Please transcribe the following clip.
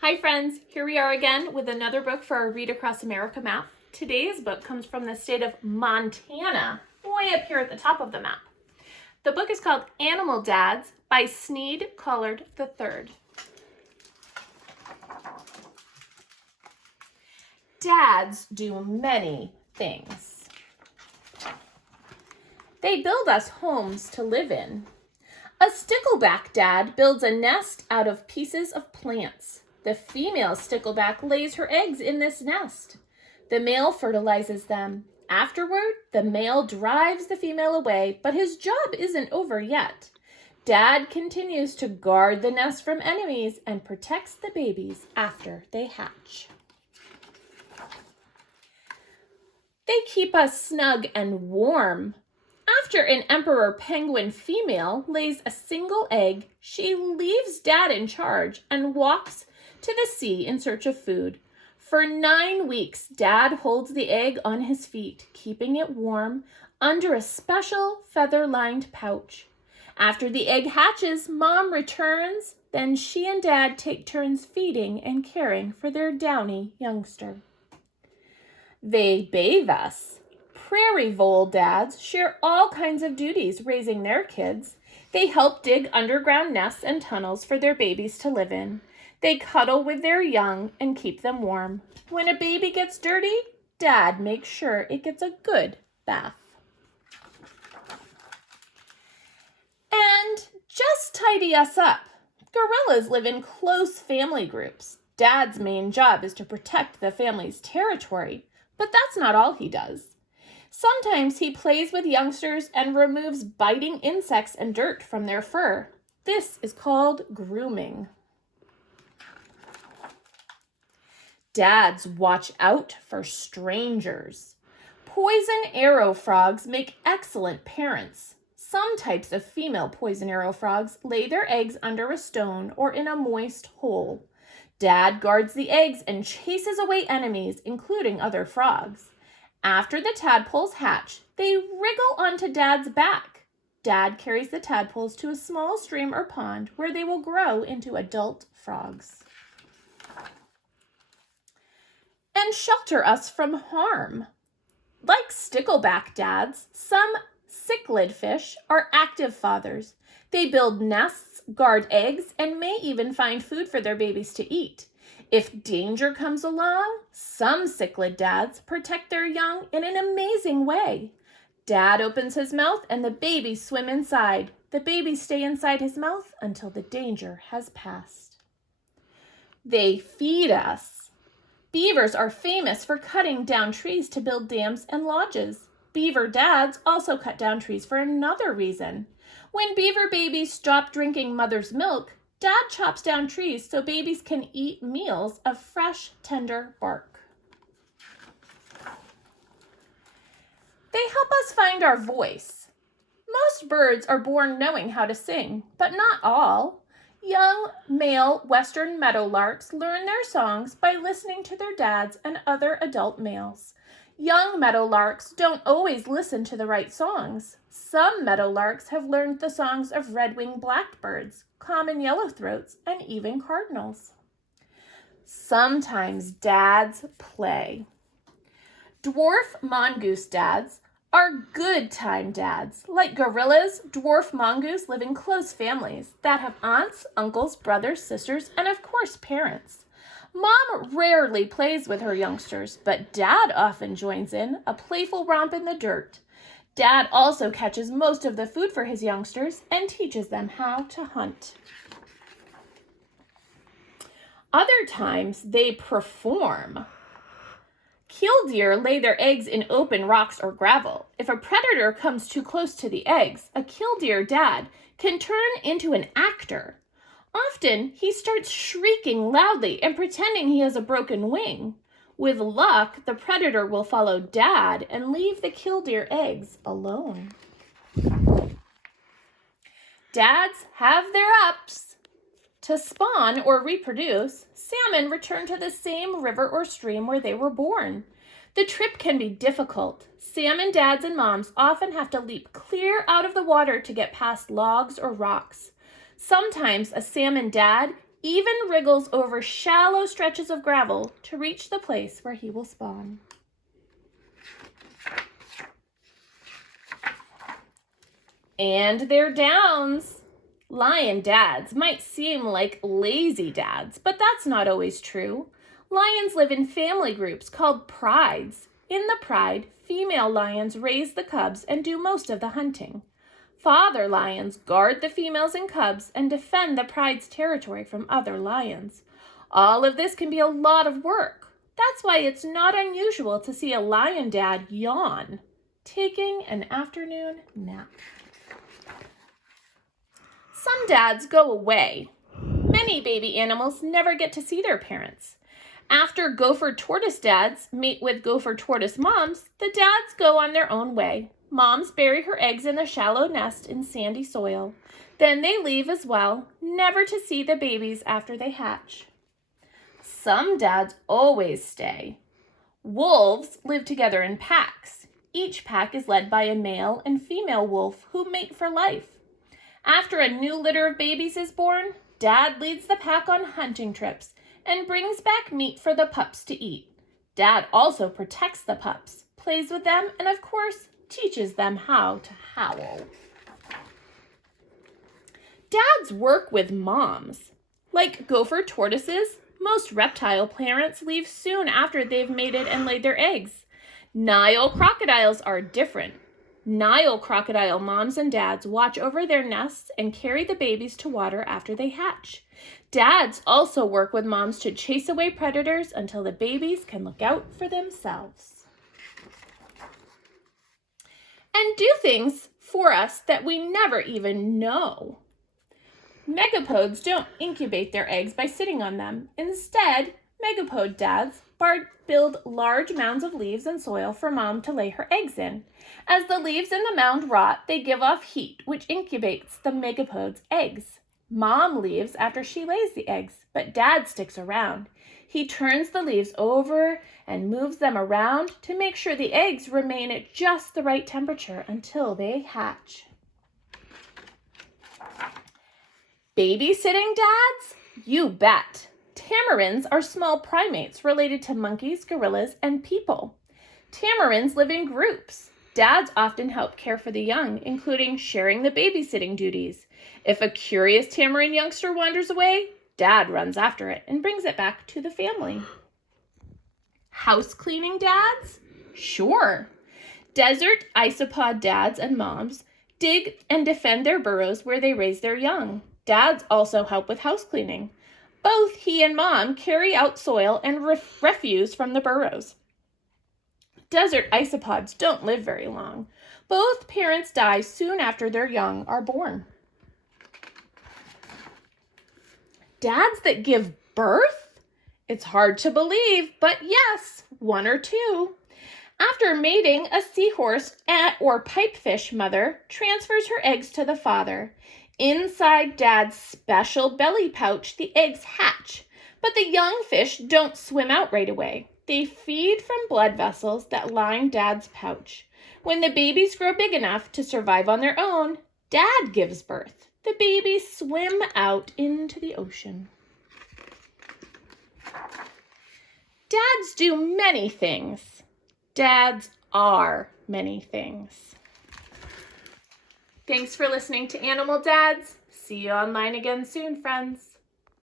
Hi friends, here we are again with another book for our Read Across America map. Today's book comes from the state of Montana, way up here at the top of the map. The book is called Animal Dads by Sneed Collard III. Dads do many things. They build us homes to live in. A stickleback dad builds a nest out of pieces of plants. The female stickleback lays her eggs in this nest. The male fertilizes them. Afterward, the male drives the female away, but his job isn't over yet. Dad continues to guard the nest from enemies and protects the babies after they hatch. They keep us snug and warm. After an emperor penguin female lays a single egg, she leaves Dad in charge and walks to the sea in search of food. For 9 weeks, Dad holds the egg on his feet, keeping it warm under a special feather-lined pouch. After the egg hatches, Mom returns. Then she and Dad take turns feeding and caring for their downy youngster. They bathe us. Prairie vole dads share all kinds of duties raising their kids. They help dig underground nests and tunnels for their babies to live in. They cuddle with their young and keep them warm. When a baby gets dirty, Dad makes sure it gets a good bath. And just tidy us up. Gorillas live in close family groups. Dad's main job is to protect the family's territory, but that's not all he does. Sometimes he plays with youngsters and removes biting insects and dirt from their fur. This is called grooming. Dads watch out for strangers. Poison arrow frogs make excellent parents. Some types of female poison arrow frogs lay their eggs under a stone or in a moist hole. Dad guards the eggs and chases away enemies, including other frogs. After the tadpoles hatch, they wriggle onto Dad's back. Dad carries the tadpoles to a small stream or pond where they will grow into adult frogs and shelter us from harm. Like stickleback dads, some cichlid fish are active fathers. They build nests, guard eggs, and may even find food for their babies to eat. If danger comes along, some cichlid dads protect their young in an amazing way. Dad opens his mouth and the babies swim inside. The babies stay inside his mouth until the danger has passed. They feed us. Beavers are famous for cutting down trees to build dams and lodges. Beaver dads also cut down trees for another reason. When beaver babies stop drinking mother's milk, Dad chops down trees so babies can eat meals of fresh, tender bark. They help us find our voice. Most birds are born knowing how to sing, but not all. Young male western meadowlarks learn their songs by listening to their dads and other adult males. Young meadowlarks don't always listen to the right songs. Some meadowlarks have learned the songs of red-winged blackbirds, common yellowthroats, and even cardinals. Sometimes dads play. Dwarf mongoose dads are good time dads. Like gorillas, dwarf mongoose live in close families that have aunts, uncles, brothers, sisters, and of course parents. Mom rarely plays with her youngsters, but Dad often joins in, a playful romp in the dirt. Dad also catches most of the food for his youngsters and teaches them how to hunt. Other times they perform. Killdeer lay their eggs in open rocks or gravel. If a predator comes too close to the eggs, a killdeer dad can turn into an actor. Often, he starts shrieking loudly and pretending he has a broken wing. With luck, the predator will follow Dad and leave the killdeer eggs alone. Dads have their ups. To spawn or reproduce, salmon return to the same river or stream where they were born. The trip can be difficult. Salmon dads and moms often have to leap clear out of the water to get past logs or rocks. Sometimes a salmon dad even wriggles over shallow stretches of gravel to reach the place where he will spawn. And their downs. Lion dads might seem like lazy dads, but that's not always true. Lions live in family groups called prides. In the pride, female lions raise the cubs and do most of the hunting. Father lions guard the females and cubs and defend the pride's territory from other lions. All of this can be a lot of work. That's why it's not unusual to see a lion dad yawn, taking an afternoon nap. Some dads go away. Many baby animals never get to see their parents. After gopher tortoise dads mate with gopher tortoise moms, the dads go on their own way. Moms bury her eggs in a shallow nest in sandy soil. Then they leave as well, never to see the babies after they hatch. Some dads always stay. Wolves live together in packs. Each pack is led by a male and female wolf who mate for life. After a new litter of babies is born, Dad leads the pack on hunting trips and brings back meat for the pups to eat. Dad also protects the pups, plays with them, and of course, teaches them how to howl. Dads work with moms. Like gopher tortoises, most reptile parents leave soon after they've mated and laid their eggs. Nile crocodiles are different. Nile crocodile moms and dads watch over their nests and carry the babies to water after they hatch. Dads also work with moms to chase away predators until the babies can look out for themselves. And do things for us that we never even know. Megapodes don't incubate their eggs by sitting on them. Instead, megapode dads build large mounds of leaves and soil for mom to lay her eggs in. As the leaves in the mound rot, they give off heat, which incubates the megapode's eggs. Mom leaves after she lays the eggs, but Dad sticks around. He turns the leaves over and moves them around to make sure the eggs remain at just the right temperature until they hatch. Babysitting dads? You bet. Tamarins are small primates related to monkeys, gorillas, and people. Tamarins live in groups. Dads often help care for the young, including sharing the babysitting duties. If a curious tamarin youngster wanders away, Dad runs after it and brings it back to the family. House cleaning dads? Sure. Desert isopod dads and moms dig and defend their burrows where they raise their young. Dads also help with house cleaning. Both he and mom carry out soil and refuse from the burrows. Desert isopods don't live very long. Both parents die soon after their young are born. Dads that give birth? It's hard to believe, but yes, one or two. After mating, a seahorse or pipefish mother transfers her eggs to the father. Inside Dad's special belly pouch, the eggs hatch, but the young fish don't swim out right away. They feed from blood vessels that line Dad's pouch. When the babies grow big enough to survive on their own, Dad gives birth. The babies swim out into the ocean. Dads do many things. Dads are many things. Thanks for listening to Animal Dads. See you online again soon, friends.